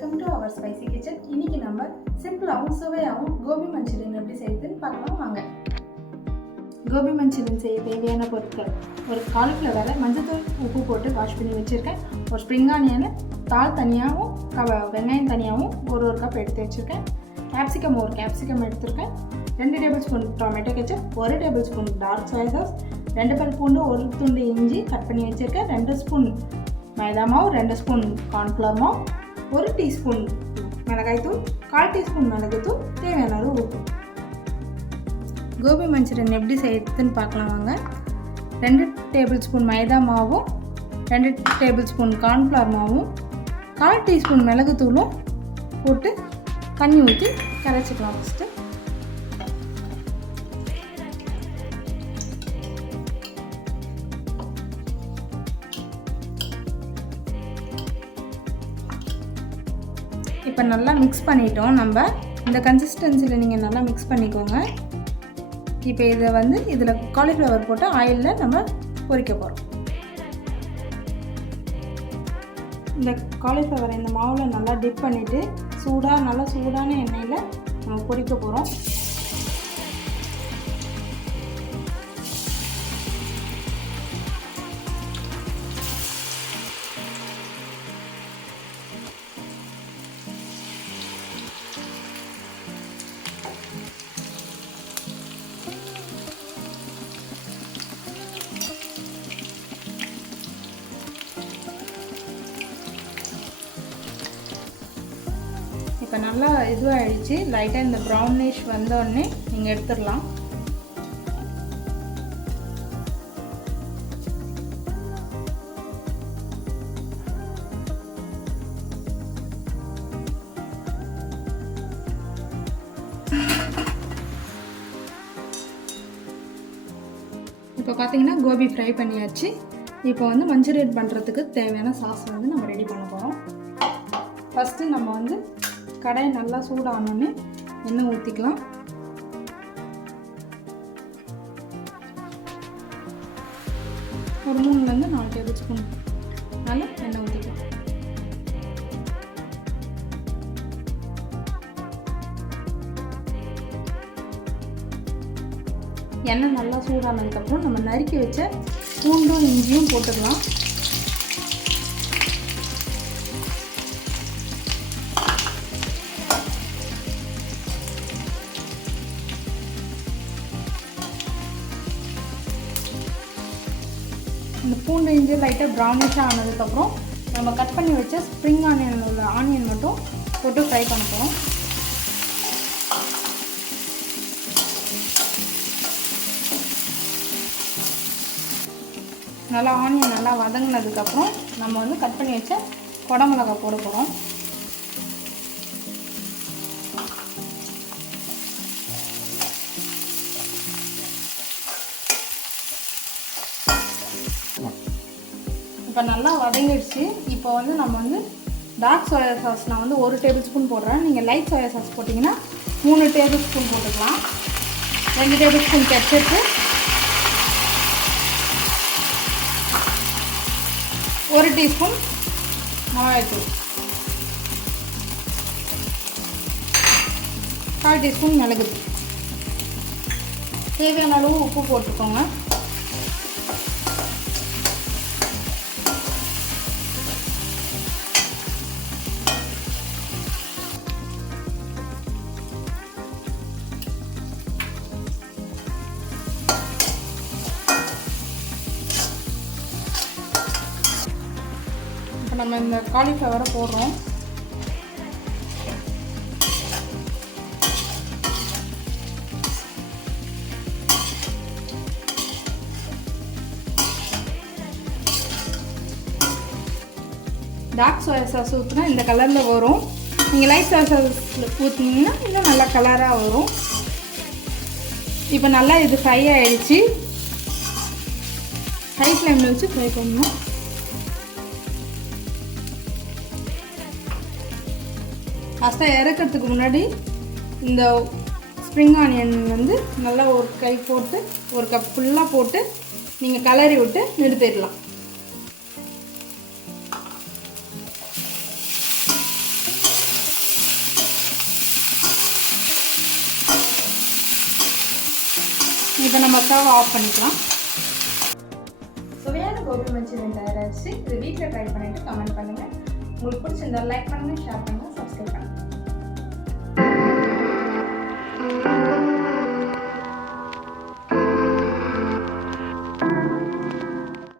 Welcome to our spicy kitchen. இன்னைக்கு நம்ம சிம்பிளாகவும் சுவையாகவும் கோபி மஞ்சூரியன் எப்படி செய்யுதுன்னு பார்க்கலாம் வாங்க. கோபி மஞ்சூரியன் செய்ய தேவையான பொருட்கள்: ஒரு காலிஃப்ளவரை மஞ்சத்தூள் உப்பு போட்டு வாஷ் பண்ணி வச்சுருக்கேன். ஒரு ஸ்ப்ரிங் ஆனியனை தாள் தனியாகவும் வெங்காயம் தனியாகவும் ஒரு கப் எடுத்து வச்சுருக்கேன். ஒரு கேப்சிகம் எடுத்துருக்கேன். 2 tablespoon tomato ketchup, 1 tablespoon dark soya sauce, 2 பல் பூண்டு, 1 துண்டு இஞ்சி கட் பண்ணி வச்சுருக்கேன். 2 ஸ்பூன் மைதா மாவு, 2 ஸ்பூன் கார்ன்ஃப்ளவர் மாவு, 1 டீஸ்பூன் மிளகாய்த்தூள், 1/4 டீஸ்பூன் மிளகுத்தூள், தேவையான அளவு உப்பு. கோபி மஞ்சூரியன் எப்படி செய்யுதுன்னு பார்க்கலாம் வாங்க. 2 டேபிள் ஸ்பூன் மைதா மாவும், 2 டேபிள் ஸ்பூன் கார்ன்ஃப்ளவர் மாவும், 1/4 டீஸ்பூன் மிளகுத்தூளும் போட்டு தண்ணி ஊற்றி கரைச்சிக்கலாம். ஃபஸ்ட்டு இப்போ நல்லா மிக்ஸ் பண்ணிட்டோம். நம்ம இந்த கன்சிஸ்டன்சியில் நீங்கள் நல்லா மிக்ஸ் பண்ணிக்கோங்க. இப்போ இதில் காலிஃப்ளவர் போட்டு ஆயிலில் நம்ம பொரிக்க போகிறோம். இந்த காலிஃப்ளவரை இந்த மாவில் நல்லா டிப் பண்ணிவிட்டு நல்லா சூடான எண்ணெயில் நம்ம பொரிக்க போகிறோம். இப்போ நல்லா இதுவாகிடுச்சு. லைட்டாக இந்த ப்ரௌனிஷ் வந்தோடனே நீங்கள் எடுத்துடலாம். இப்போ பார்த்தீங்கன்னா கோபி ஃப்ரை பண்ணியாச்சு. இப்போ மஞ்சூரியன் பண்ணுறதுக்கு தேவையான சாஸ் நம்ம ரெடி பண்ண போகிறோம். ஃபஸ்ட்டு நம்ம கடாய் நல்லா சூடானோன்னு எண்ணெய் ஊற்றிக்கலாம். ஒரு 3லேருந்து 4 டேபிள் ஸ்பூன் நல்லா எண்ணெய் ஊற்றிக்கலாம். எண்ணெய் நல்லா சூடானதுக்கப்புறம் நம்ம நறுக்கி வச்ச பூண்டும் இஞ்சியும் போட்டுக்கலாம். இந்த பூண்டு இஞ்சி லைட்டாக ப்ரௌனிஷாக ஆனதுக்கப்புறம் நம்ம கட் பண்ணி வச்ச ஸ்ப்ரிங் ஆனியன் உள்ள ஆனியன் மட்டும் போட்டு ஃப்ரை பண்ண போகிறோம். நல்லா ஆனியன் நல்லா வதங்கினதுக்கப்புறம் நம்ம கட் பண்ணி வச்ச குடமிளகா போட போகிறோம். இப்போ நல்லா வதங்கிடுச்சு. இப்போ நம்ம டார்க் சோயா சாஸ் நான் 1 டேபிள் ஸ்பூன் போடுறேன். நீங்கள் லைட் சோயா சாஸ் போட்டிங்கன்னா 3 டேபிள் ஸ்பூன் போட்டுக்கலாம். 2 டேபிள் ஸ்பூன் கெச்சப்பு, 1 டீஸ்பூன் மிளகாய்த்தூள், 1/4 டீஸ்பூன் மிளகுத்தூள், தேவையான அளவு உப்பு போட்டுக்கோங்க. நம்ம இந்த காலிஃப்ளவரை போடுறோம். டார்க் சோயா சாஸ் ஊற்றினா இந்த கலரில் வரும். நீங்கள் லைட் சோயா சாஸ் ஊற்றினீங்கன்னா இன்னும் நல்லா கலராக வரும். இப்போ நல்லா இது ஃப்ரை ஆகிடுச்சு. ஹை ஃப்ளேமில் வச்சு ஃப்ரை பண்ணணும். ஃபஸ்ட்டாக இறக்கிறதுக்கு முன்னாடி இந்த ஸ்ப்ரிங் ஆனியன் நல்லா ஒரு கை போட்டு 1 கப் ஃபுல்லாக போட்டு நீங்கள் கலரி விட்டு நிறுத்திடலாம். இதை நம்ம ஸ்டவ் ஆஃப் பண்ணிக்கலாம். சுவையான கோபி மஞ்சூரியன் தயாராகிடுச்சு. இது வீட்டில் ட்ரை பண்ணிவிட்டு கமெண்ட் பண்ணுங்கள். உங்களுக்கு பிடிச்சிருந்தா லைக் பண்ணுங்கள், ஷேர் பண்ணுங்கள்.